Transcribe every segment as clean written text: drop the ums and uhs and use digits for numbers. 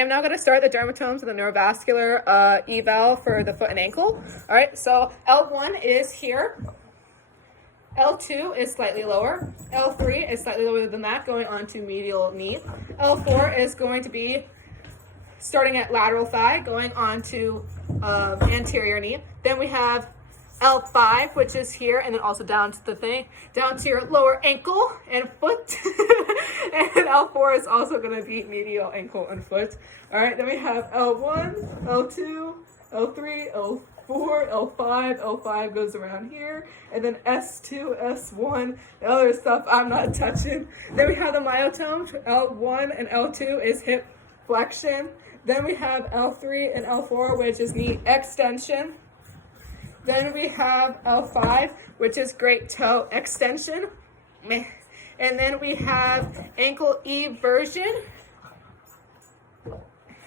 I'm now going to start the dermatomes and the neurovascular eval for the foot and ankle. All right, so L1 is here. L2 is slightly lower. L3 is slightly lower than that, going on to medial knee. L4 is going to be starting at lateral thigh, going on to anterior knee. Then we have L5, which is here, and then also down to the thing, down to your lower ankle and foot. And L4 is also going to be medial ankle and foot. All right, then we have L1, L2, L3, L4, L5. L5 goes around here, and then S2, S1, the other stuff I'm not touching. Then we have the myotomes. L1 and L2 is hip flexion. Then we have L3 and L4, which is knee extension. Then we have L5, which is great toe extension. And then we have ankle eversion. I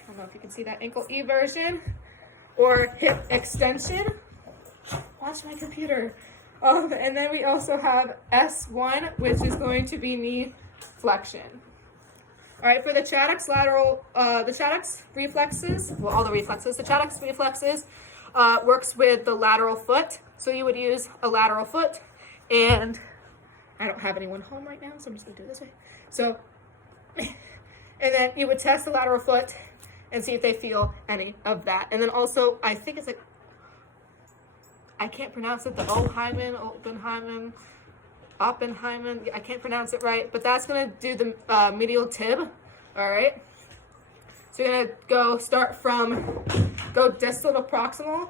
don't know if you can see that, ankle eversion or hip extension. Watch my computer. And then we also have S1, which is going to be knee flexion. All right, for the Chattox lateral, the Chattox reflexes, well, all the reflexes, the Chattox reflexes works with the lateral foot. So you would use a lateral foot, and I don't have anyone home right now, so I'm just gonna do it this way. So, and then you would test the lateral foot and see if they feel any of that. And then also, I think it's like, I can't pronounce it, the Oppenheimen, I can't pronounce it right, but that's gonna do the medial tib, all right? So you're gonna go distal to proximal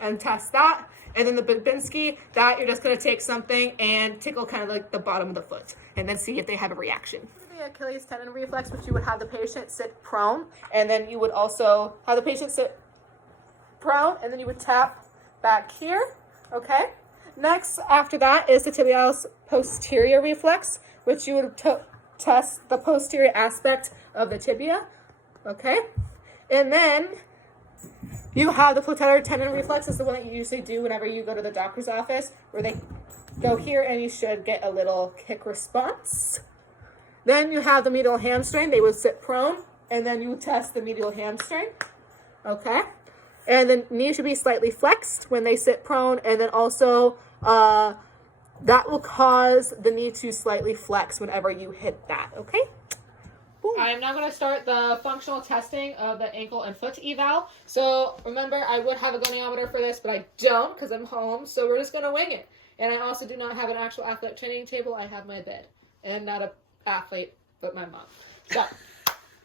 and test that. And then the Babinski, that you're just gonna take something and tickle kind of like the bottom of the foot and then see if they have a reaction. For the Achilles tendon reflex, which you would have the patient sit prone, and then you would also have the patient sit prone, and then you would tap back here, okay? Next, after that is the tibialis posterior reflex, which you would test the posterior aspect of the tibia, okay? And then you have the patellar tendon reflex. Is the one that you usually do whenever you go to the doctor's office, where they go here and you should get a little kick response. Then you have the medial hamstring. They would sit prone, and then you test the medial hamstring, okay? And the knee should be slightly flexed when they sit prone, and then also that will cause the knee to slightly flex whenever you hit that, okay? I'm now going to start the functional testing of the ankle and foot eval. So remember, I would have a goniometer for this, but I don't because I'm home. So we're just going to wing it. And I also do not have an actual athletic training table. I have my bed. And not an athlete, but my mom. So,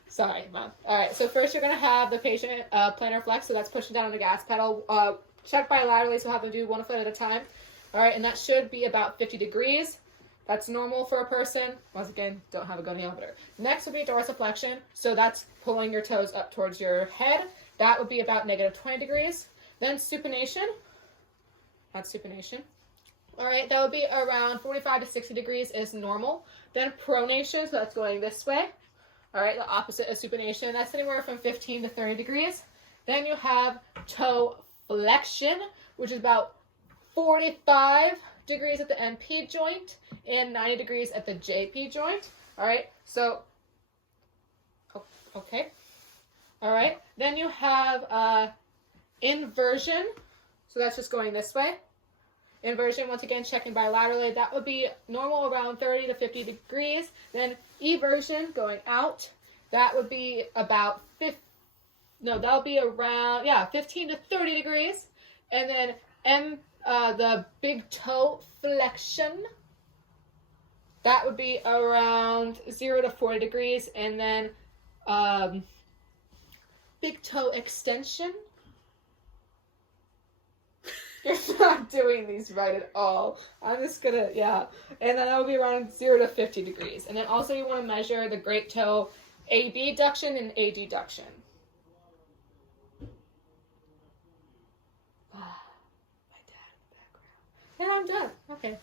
sorry, Mom. All right, so first you're going to have the patient plantar flex. So that's pushing down on the gas pedal. Check bilaterally, so have them do one foot at a time. All right, and that should be about 50 degrees. That's normal for a person. Once again, don't have a goniometer. Next would be dorsiflexion. So that's pulling your toes up towards your head. That would be about -20 degrees. Then supination. That's supination. All right, that would be around 45 to 60 degrees is normal. Then pronation, so that's going this way. All right, the opposite of supination. That's anywhere from 15 to 30 degrees. Then you have toe flexion, which is about 45 degrees at the MP joint and 90 degrees at the JP joint. All right, so, okay. All right, then you have inversion. So that's just going this way. Inversion, once again, checking bilaterally. That would be normal around 30 to 50 degrees. Then eversion, going out. That would be about 15 to 30 degrees. And then the big toe flexion, that would be around 0 to 40 degrees. And then big toe extension. You're not doing these right at all. I'm just gonna, yeah. And then that will be around 0 to 50 degrees. And then also you want to measure the great toe abduction and adduction. My dad in the background. And I'm done. Okay.